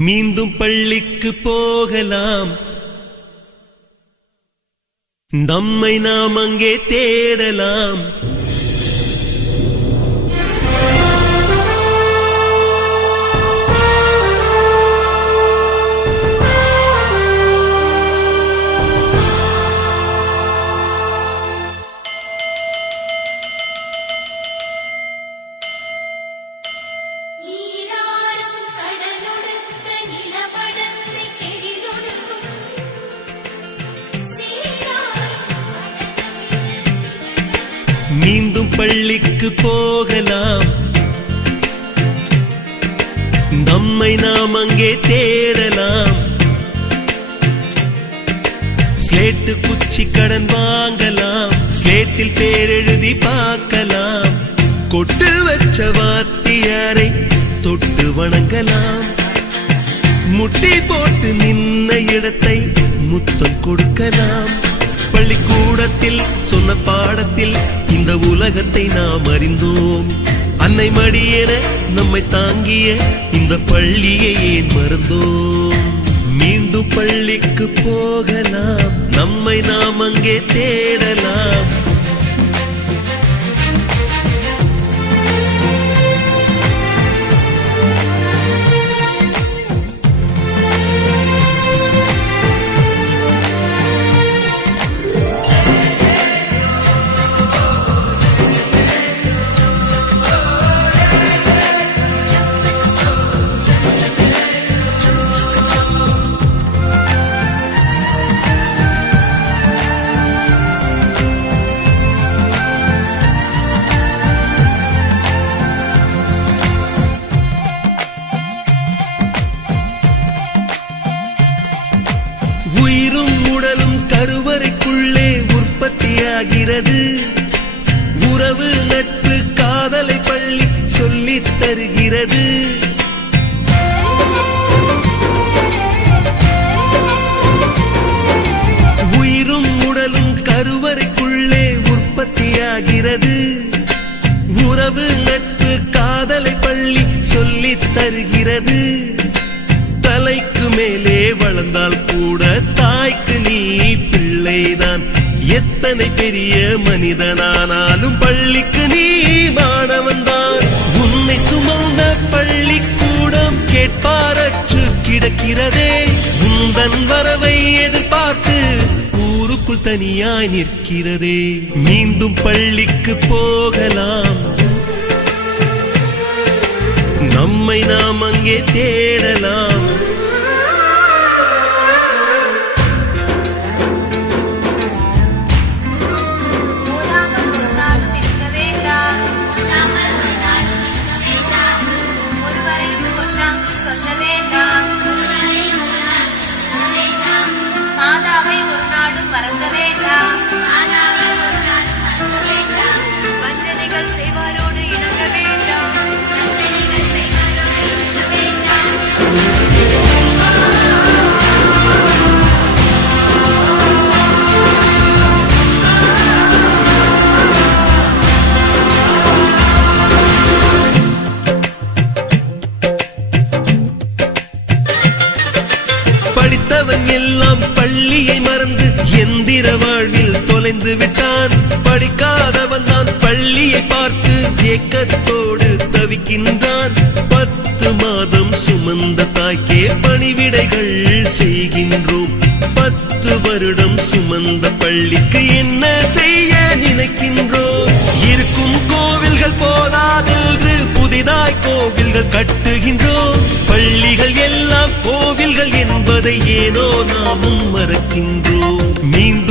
மீண்டும் பள்ளிக்கு போகலாம், நம்மை நாம் அங்கே தேடலாம். மீண்டும் பள்ளிக்கு போகலாம், நம்மை நாம் அங்கே தேடலாம். ஸ்லேட்டு குச்சி கடன் வாங்கலாம், ஸ்லேட்டில் பேர் எழுதி பார்க்கலாம். கொட்டு வச்ச வாத்தியாரை தொட்டு வணங்கலாம். முட்டி போட்டு நின்ன இடத்தை முத்தம் கொடுக்கலாம். பள்ளிக்கூடத்தில் சொன்ன பாடத்தில் இந்த உலகத்தை நாம் அறிந்தோம். அன்னை மடியென நம்மை தாங்கிய இந்த பள்ளியை ஏன் மறந்தோம்? மீண்டும் பள்ளிக்கு போகலாம், நம்மை நாம் அங்கே தேடலாம். உயிரும் உடலும் கருவறைக்குள்ளே உற்பத்தியாகிறது. உறவு நட்பு காதலை பள்ளி சொல்லித் தருகிறது. உயிரும் உடலும் கருவறைக்குள்ளே உற்பத்தியாகிறது. உறவு நட்பு காதலை பள்ளி சொல்லித் தருகிறது. தலைக்கு மேலே வளர்ந்தால் கூட தாய்க்கு நீ பிள்ளைதான். எத்தனை பெரிய மனிதனானாலும் பள்ளிக்கு நீ மாணவன்தான். உன்னை சுமந்த பள்ளிக்கூடம் கேட்பாரற்று கிடக்கிறதே. உந்தன் வரவை எதிர்பார்த்து ஊருக்குள் தனியாய் நிற்கிறதே. மீண்டும் பள்ளிக்கு போகலாம், நம்மை நாம் அங்கே தேடலாம். சொல்ல வேண்டாம், மாதாவை ஒரு நாளும் மறக்க வேண்டாம். வஞ்சனைகள் செய்வாரோடு இணங்க வேண்டாம். படித்தவன் எல்லாம் பள்ளியை மறந்து எந்திர வாழ்வில் தொலைந்து விட்டான். படிக்காதவன் தான் பள்ளியை பார்த்து ஏக்கத்தோடு தவிக்கின்றான். 10 மாதம் சுமந்த தாய்க்கே பணிவிடைகள் செய்கின்றோம். 10 வருடம் சுமந்த பள்ளிக்கு என்ன செய்ய நினைக்கின்றோம்? இருக்கும் கோவில்கள் போதாதென்று புதிதாய் கோவில்கள் கட்டுகின்றோம். பள்ளிகள் எல்லாம் கோவில்கள் என்பதை ஏனோ நாமும் மறக்கின்றோம். மீண்டும்